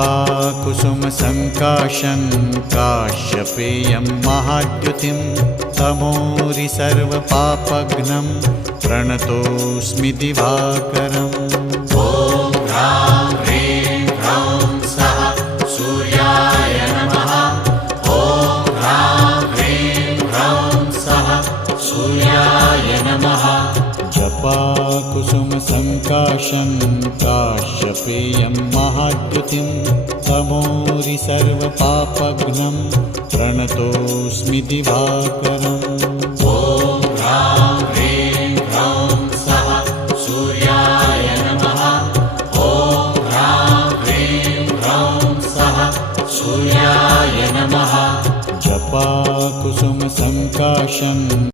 जपाकुसुमसङ्काशं काश्यपेयं महाद्युतिं तमोरि सर्वपापघ्नं प्रणतोऽस्मि दिवाकरम्। ॐ ह्रां ह्रीं ह्रौं सः सूर्याय नमः। ॐ ह्रां ह्रीं ह्रौं सः सूर्याय नमः। जपाकुसुमसङ्काशं काश्यपेयं महाद्युतिं तमोरि सर्वपापघ्नं प्रणतोऽस्मि दिवाकरम्। ॐ ह्रां ह्रीं ह्रौं सः सूर्याय नमः। ॐ ह्रां ह्रीं ह्रौं सः सूर्याय नमः। जपाकुसुमसङ्काशं